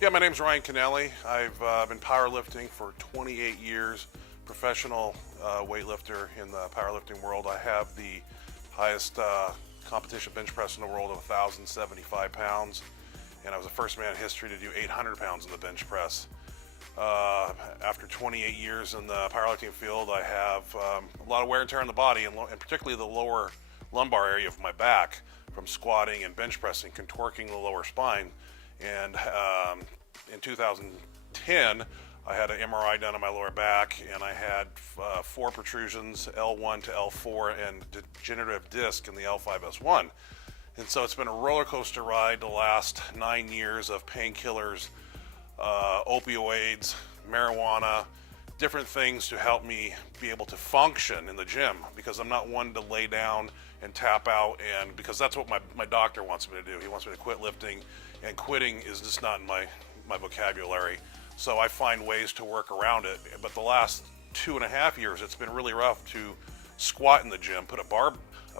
Yeah, my name's Ryan Kennelly. I've been powerlifting for 28 years, professional weightlifter in the powerlifting world. I have the highest competition bench press in the world of 1,075 pounds, and I was the first man in history to do 800 pounds in the bench press. After 28 years in the powerlifting field, I have a lot of wear and tear on the body, and particularly the lower lumbar area of my back from squatting and bench pressing, contorting the lower spine. And in 2010, I had an MRI done on my lower back, and I had 4 protrusions, L1 to L4, and degenerative disc in the L5S1. And so it's been a roller coaster ride the last 9 years of painkillers, opioids, marijuana, different things to help me be able to function in the gym, because I'm not one to lay down and tap out, and because that's what my doctor wants me to do. He wants me to quit lifting, and quitting is just not in my vocabulary. So I find ways to work around it. But the last 2.5 years, it's been really rough to squat in the gym, put a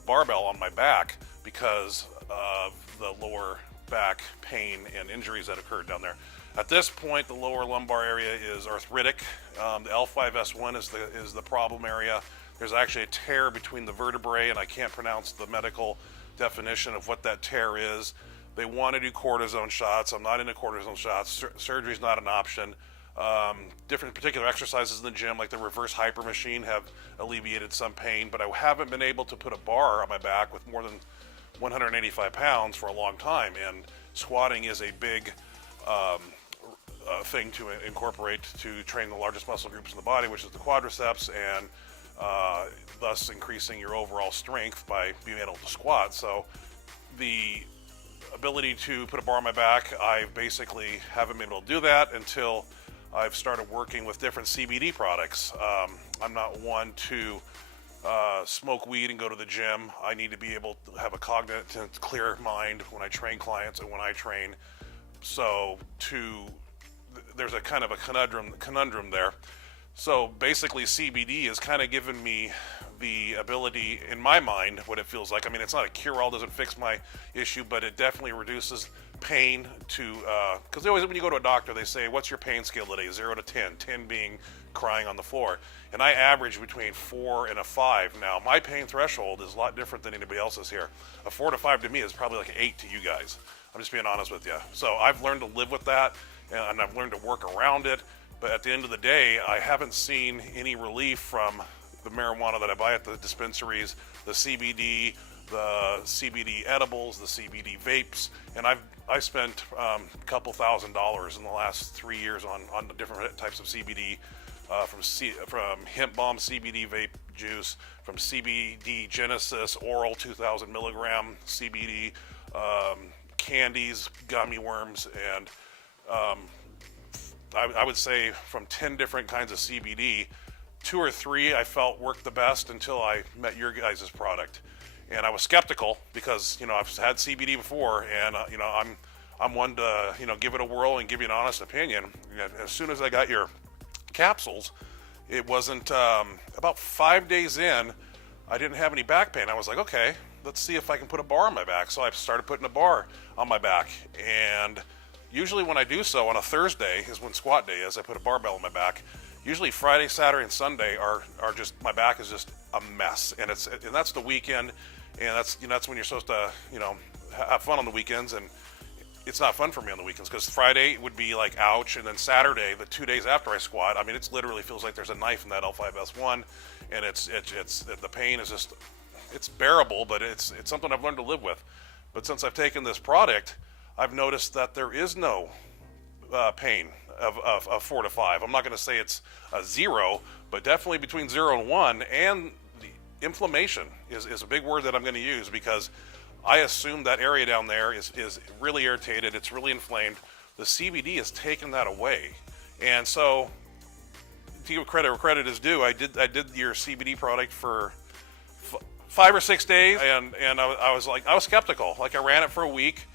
barbell on my back because of the lower back pain and injuries that occurred down there. At this point, the lower lumbar area is arthritic. The L5S1 is the problem area. There's actually a tear between the vertebrae, and I can't pronounce the medical definition of what that tear is. They want to do cortisone shots. I'm not into cortisone shots. Surgery is not an option. Different particular exercises in the gym, like the reverse hyper machine, have alleviated some pain, but I haven't been able to put a bar on my back with more than 185 pounds for a long time, and squatting is a big thing to incorporate to train the largest muscle groups in the body, which is the quadriceps, and thus increasing your overall strength by being able to squat. So the ability to put a bar on my back, I basically haven't been able to do that until I've started working with different CBD products. I'm not one to smoke weed and go to the gym. I need to be able to have a cognitive, clear mind when I train clients and when I train. So there's a kind of a conundrum there. So basically CBD has kind of given me the ability, in my mind, what it feels like. I mean, it's not a cure-all, doesn't fix my issue, but it definitely reduces pain to, because always when you go to a doctor, they say, what's your pain scale today? 0 to 10, 10 being crying on the floor. And I average between 4 and a 5. Now, my pain threshold is a lot different than anybody else's here. A 4 to 5 to me is probably like an 8 to you guys. I'm just being honest with you. So I've learned to live with that, and I've learned to work around it. But at the end of the day, I haven't seen any relief from the marijuana that I buy at the dispensaries, the CBD edibles, the CBD vapes, and I spent a couple $1,000s in the last 3 years on the different types of CBD, from hemp balm CBD vape juice, from CBD Genesis oral 2,000 milligram CBD, candies, gummy worms, and I would say from 10 different kinds of CBD, 2 or 3 I felt worked the best until I met your guys' product. And I was skeptical because, I've had CBD before, and, I'm one to, give it a whirl and give you an honest opinion. As soon as I got your capsules, it wasn't, about 5 days in, I didn't have any back pain. I was like, okay, let's see if I can put a bar on my back. So I started putting a bar on my back, and usually when I do so on a Thursday is when squat day is. I put a barbell on my back. Usually Friday, Saturday, and Sunday are just, my back is just a mess, and that's the weekend, and that's when you're supposed to have fun on the weekends, and it's not fun for me on the weekends because Friday would be like ouch, and then Saturday, the 2 days after I squat, I mean, it literally feels like there's a knife in that L5S1, and it's the pain is just, it's bearable, but it's something I've learned to live with. But since I've taken this product, I've noticed that there is no pain of 4 to 5. I'm not going to say it's a 0, but definitely between 0 and 1. And the inflammation is a big word that I'm going to use, because I assume that area down there is really irritated. It's really inflamed. The CBD has taken that away. And so, to give credit where credit is due, I did your CBD product for 5 or 6 days, and I was skeptical. Like, I ran it for a week,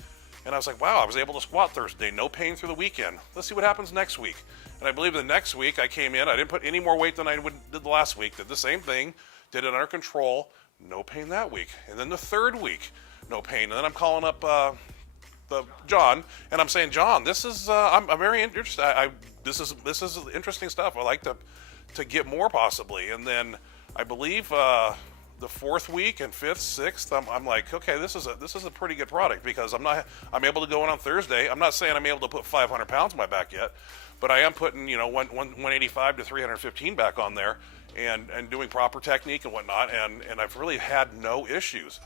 and I was like, wow, I was able to squat Thursday, no pain through the weekend. Let's see what happens next week. And I believe the next week I came in, I didn't put any more weight than I did the last week, did the same thing, did it under control, no pain that week. And then the third week, no pain. And then I'm calling up John, and I'm saying, John, this is I'm very interested. This is interesting stuff. I like to get more possibly, and then I believe the fourth week and fifth, sixth, I'm like, okay, this is a pretty good product because I'm able to go in on Thursday. I'm not saying I'm able to put 500 pounds in my back yet, but I am putting 185 to 315 back on there, and doing proper technique and whatnot, and I've really had no issues.